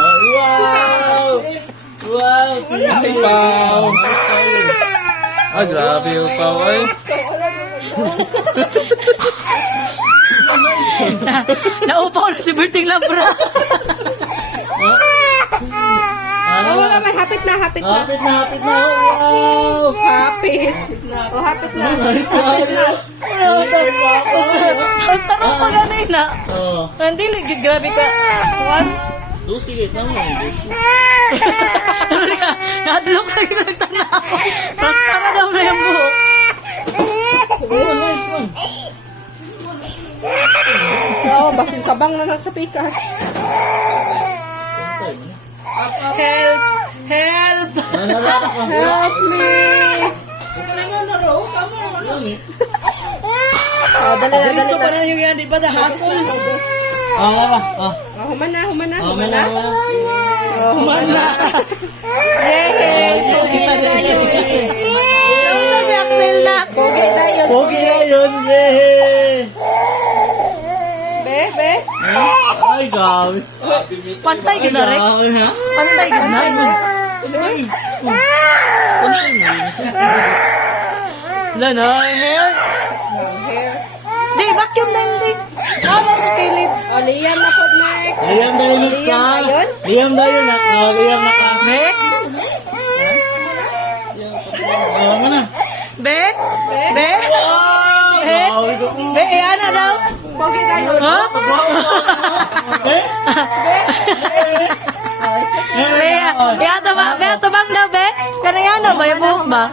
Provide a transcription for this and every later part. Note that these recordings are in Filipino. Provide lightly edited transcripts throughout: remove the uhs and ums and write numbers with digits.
Wow! Wow! Si Pao! Ah, grabe yung Pao ay. Naupaw na si Berting Labra. Wala, may hapit na. Hapit na! Wow! Hapit. Oh, hapit na. Tapos tanong ko ganina. Oh. Hindi, ligid, grabe ka. Juan? Sige, tama. Nadlok na yung nagtanaw. Tapos para daw na yung buhok. Oo, basing kabang na lang sa pikas. Help! Help! Help me! Oh, dali na. Diretso pa na yung yan, di ba? Dahasol. Human na. Oh, Human na. Yay! Isa na yun. Si Axel na. Pogi na yun. Pogi na yun, yay! Be. Ay, gabi. Pantay ka na rin. ha? Pantay ka na. Lana, hair. Di, vacuum na hindi. Tama sa kilid. O, Liam na po next. Liam na yun, Liam na yun, Liam na ka. Be? Liam na. Be? Be? Wow! Be, ana daw. Pogi na yun. Ha? Be, tumang daw, be. Kanang ano ba, yung buhok ba?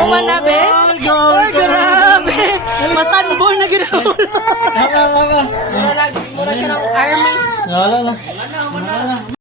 Muma na, be? Ay, grabe. Masanbol na ginawa. Mura siya ng army. Wala na.